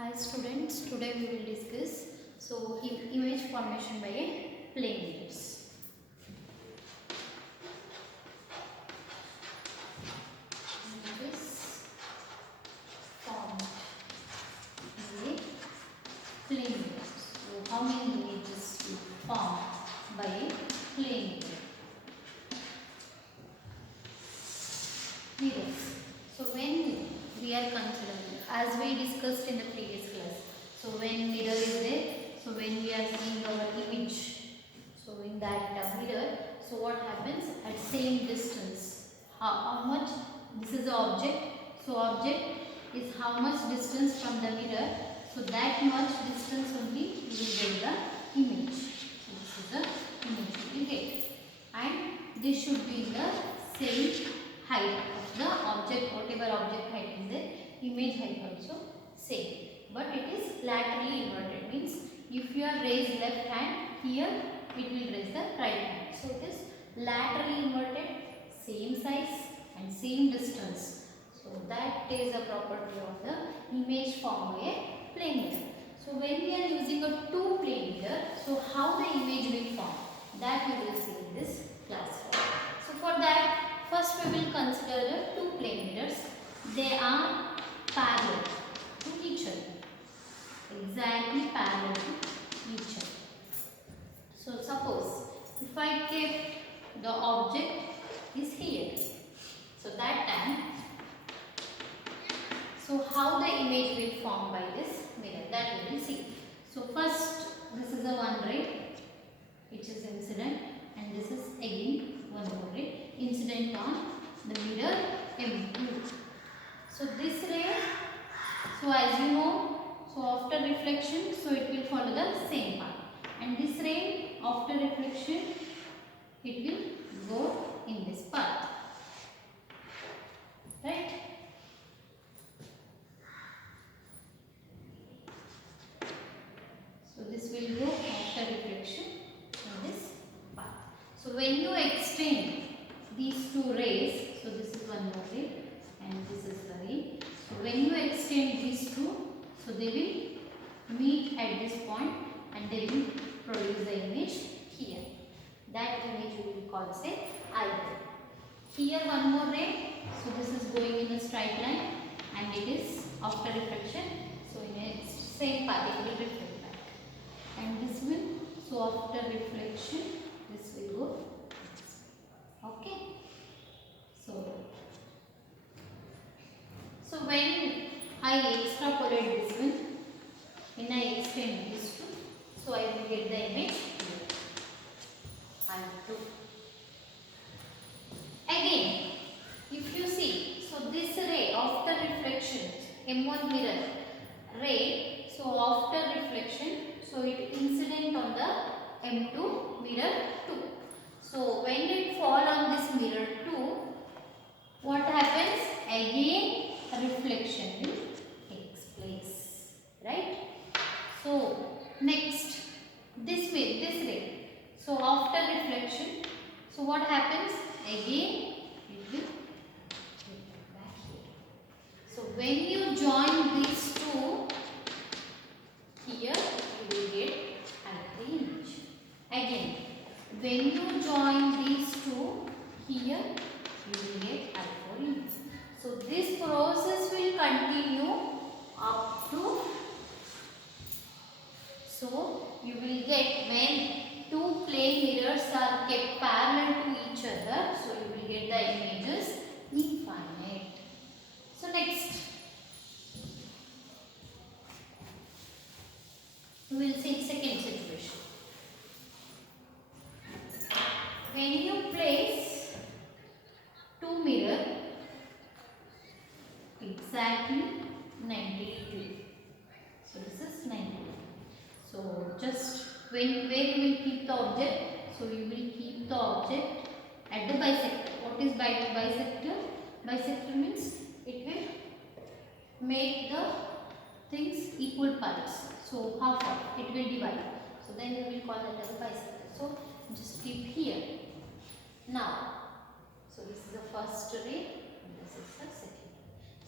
Hi students, today we will discuss image formation by a plane waves. Images formed by a plane waves. So how many images will form by a plane wave? Mirrors. So when we are considering, as we discussed in the previous class, so when mirror is there, so when we are seeing our image, so in that mirror, so what happens at same distance? How much? This is the object. So object is how much distance from the mirror. So that much distance only you will get the image. So this is the image you will get, and this should be in the same height of the object, whatever object height is there, image height also same, but it is laterally inverted, means if you are raised left hand, here it will raise the right hand. So it is laterally inverted, same size and same distance. So that is a property of the image formed by a plane mirror. So when we are using a two plane mirror, so how the image will form, that we will see in this class. So for that, first we will consider the two plane mirrors. They are parallel to each other, exactly parallel to each other. So suppose if I kept the object is here, so that time, so how the image will form by this mirror, that we will see. So first, this is a one ray which is incident, and this is again one more ray incident on the mirror M2. So this ray, so as you know, so after reflection, so it will follow the same path, and this ray after reflection, it will go in this path, right? So this will go after reflection in this path. So when you extend these two rays, so this is one more ray and this is the ray. So when you extend these two, so they will meet at this point and they will produce the image here. That image we will call say I ray. Here one more ray, so this is going in a straight line and it is after reflection, so in a same path it will reflect back. And this will, so after reflection, this will go this way. Okay. So when I extrapolate this one, when I extend this two, so I will get the image here. I2. Again, if you see, so this ray after reflection, M1 mirror ray, so after reflection, so it incident on the M2 mirror 2. So when it fall on this mirror 2, what happens? Again reflection will takes place, right? So next, this ray. So after reflection, so what happens? Again it will reflect back here. So when you join these two, here you will get I3 image. Again, when you join these two, here you will get I4 image. So this process will continue up to, so you will get when two plane mirrors are kept parallel to each other, so you will get the images infinite. So next, we will see second situation. When you place two mirror exactly 90 degree, so this is 90 degree. So just where you will keep the object, so you will keep the object at the bisector. What is bisector? Bisector means it will make the things equal parts. So half it will divide. So then we will call that as bisector. So just keep here. Now, so this is the first ray and this is the second.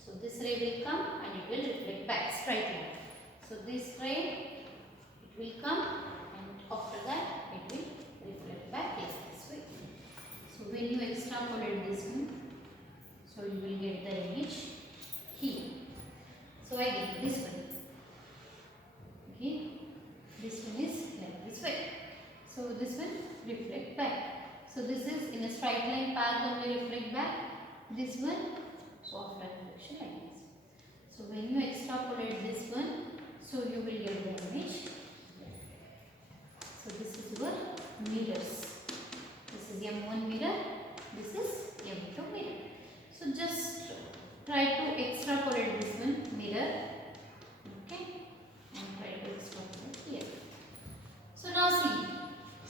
So this ray will come and it will reflect back straight line. So this ray, it will come, and after that it will reflect back in this way. So when you extrapolate this one, so you will get the image here. So again this one, okay, this one is like this way. So this one reflect back. So this is in a straight line path only reflect back. This one, so after reflection like this. So when you extrapolate this one, so you will get the image. So this is your mirrors. This is M1 mirror. This is M2 mirror. So just try to extrapolate this one mirror. Okay, and try to extrapolate here. So now see.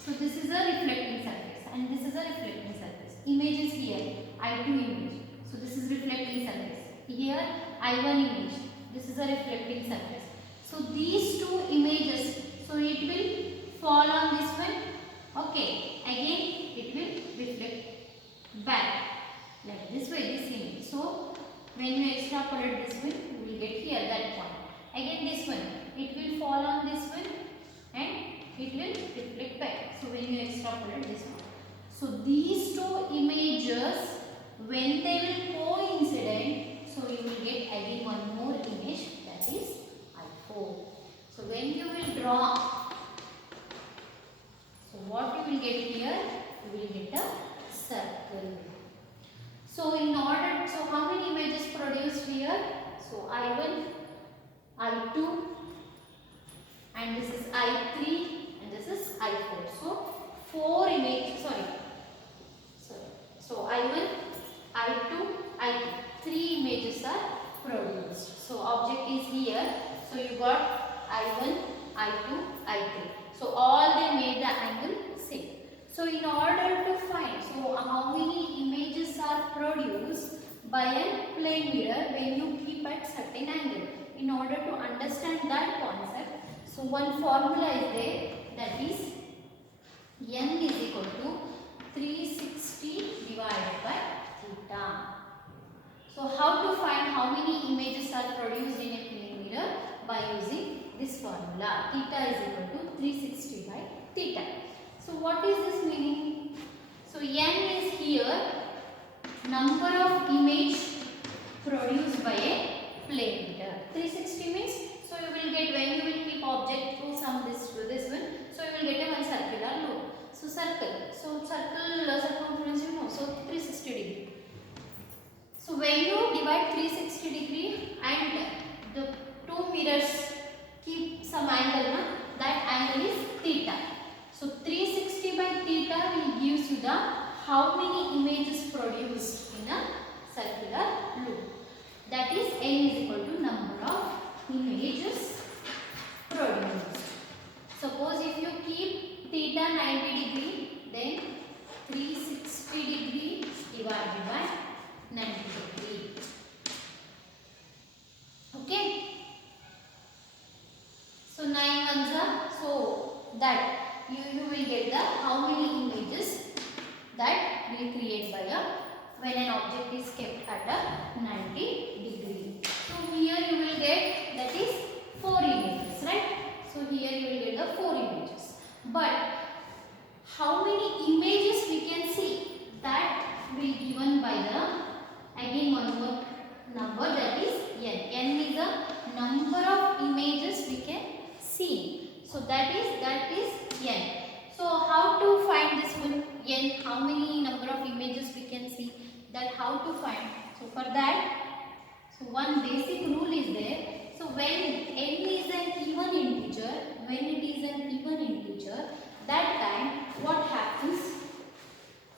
So this is a reflecting surface and this is a reflecting surface. Image is here, I2 image. So this is reflecting surface. Here I1 image. This is a reflecting surface. So these two images, so it will fall on this one. Okay, again it will reflect back like this way, this image. So when you extrapolate this one, you will get here that point. Again this one, it will fall on this one and it will reflect back. So when you extrapolate this one, so these two images, when they will coincident, so you will get again one more image, that is I4. So when you will draw, so what you will get here, you will get a circle. So in order, so how many images produced here? So I1, I2, and this is I3, and this is I4. So 4 images, so I1, I2, I3, 3 images are produced. So object is here. So you got I1, I2, I3. So all they made the angle same. So in order to find, so how many images are produced by a plane mirror when you keep at certain angle. In order to understand that concept, so one formula is there, that is n is equal to 360 divided by theta. So how to find how many images are produced in a plane mirror? By using this formula. Theta is equal to 360 by theta. So what is this meaning? So n is here, number of image produced by a plane mirror. 360 means, so you will get, when you will keep object to some this one, so you will get a one circular loop. So circle, so circle circumference you know, so 360 degree. So when you divide 360 degree and the two mirrors keep some angle, that angle is theta. So 360 by theta will gives you the how many images produced in a circular loop. That is n is equal to number of images produced. Suppose if you keep theta 90 degree, then 360 degree divided by 90 degree. Okay. So 9 ones are, so that you will get the how many images that will create by a when an object is kept at a 90 degree. So here you will get, that is 4 images, right? So here you will get the 4 images. But how many images we can see, that will be given by the, again one more number, that is n. N is the number of images we can see. So that is n. So how to find this one n? How many number of images we can see? That how to find? So for that, so one basic rule is there. So when n is an even integer, that time what happens?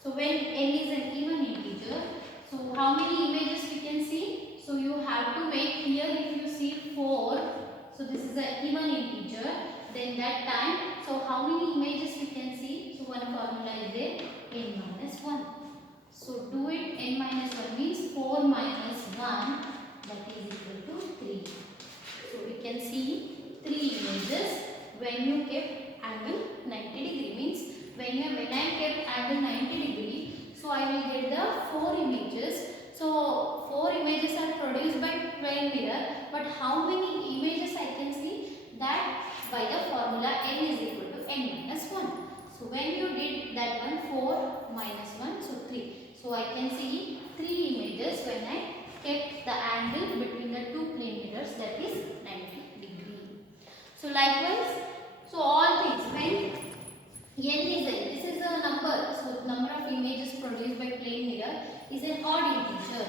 So when n is an even integer, so how many images we can see? So you have to make here, if you see 4, so this is an even integer, then that time, so how many images we can see? So one formula is there, n minus 1. So do it, n minus 1 means 4 minus 1, that is equal to 3. So we can see 3 images when you kept angle 90 degree, means when I kept angle 90 degree, so I will get the 4 images. So 4 images are produced by plane mirror, but how many images I can see? by the formula n is equal to n minus 1. So when you did that one, 4 minus 1, so 3. So I can see 3 images when I kept the angle between the two plane mirrors, that is 90 degree. So likewise, so all things when n is this is a number, so number of images produced by plane mirror is an odd integer,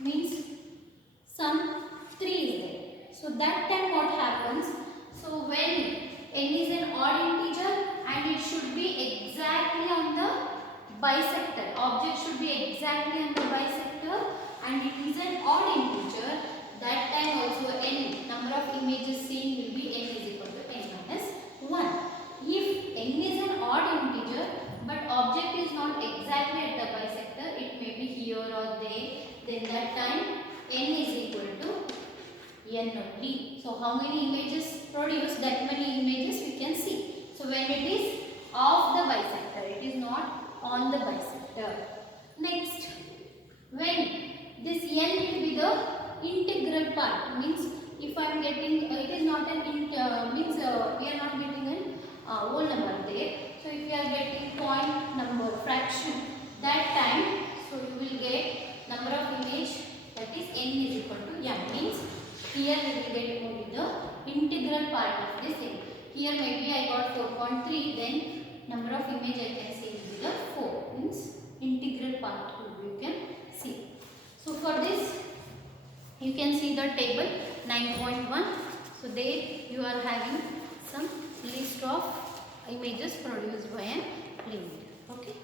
means some 3 is there. So that time what happens, so when n is an odd integer and it should be exactly on the bisector, object should be exactly on the bisector and it is an odd integer, that time also n, number of images seen will be n is equal to n minus 1. If n is an odd integer but object is not exactly at the bisector, it may be here or there, then that time n is equal to n only. So how many images produced, that many images we can see. So when it is off the bisector, it is not on the bisector. Next, when this n will be the integral part, means if I am getting, it is not an we are not getting an whole number there. So if you are getting point number fraction, that time, so you will get number of image, that is n is equal to m, means here we will get only the integral part of this thing. Here maybe I got 4.3, then number of image I can say will be the 4, means integral part you can see. So for this you can see the table 9.1. So there you are having some list of images produced by a plane. Okay.